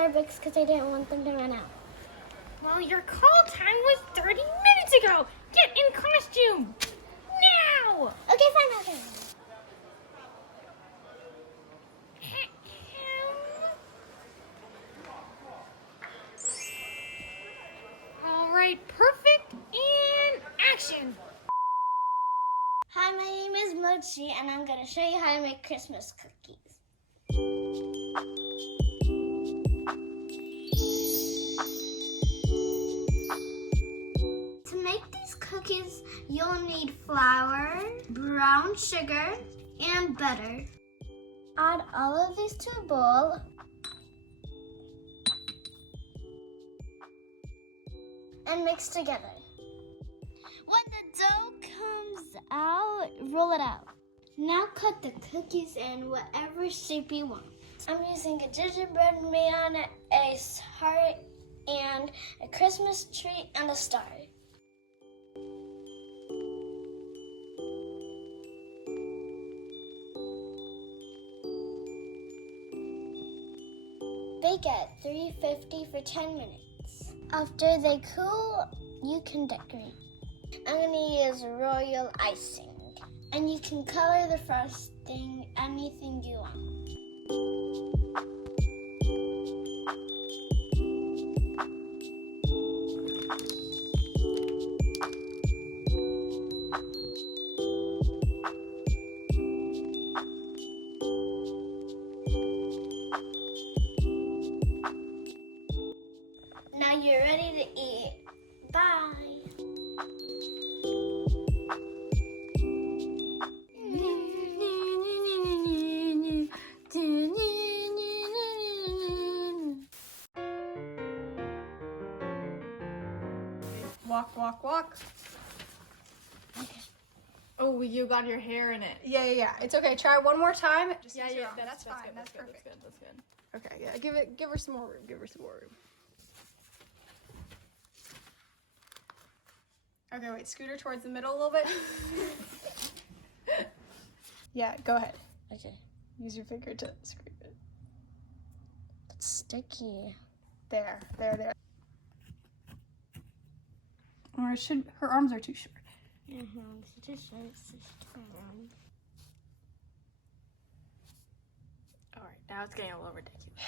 Starbucks because I didn't want them to run out. Well, your call time was 30 minutes ago. Get in costume. Now. Okay, fine, okay. All right, perfect, and action. Hi, my name is Mochi, and I'm going to show you how to make Christmas cookies. To make these cookies, you'll need flour, brown sugar, and butter. Add all of these to a bowl. And mix together. When the dough comes out, roll it out. Now cut the cookies in whatever shape you want. I'm using a gingerbread man, a heart, and a Christmas tree, and a star. Bake at 350 for 10 minutes. After they cool, you can decorate. I'm going to use royal icing. And you can color the frosting anything you want. Now you're ready to eat. Bye. Walk, walk, walk. Oh, you got your hair in it. Yeah. It's okay. Try one more time. Just Yeah, use your yeah. arm. That's fine. Good, That's good, perfect. That's good. Okay, yeah. Give her some more room. Give her some more room. Okay, wait. Scoot her towards the middle a little bit. Yeah, go ahead. Okay. Use your finger to scrape it. It's sticky. There. Or her arms are too short. All right, now it's getting a little ridiculous.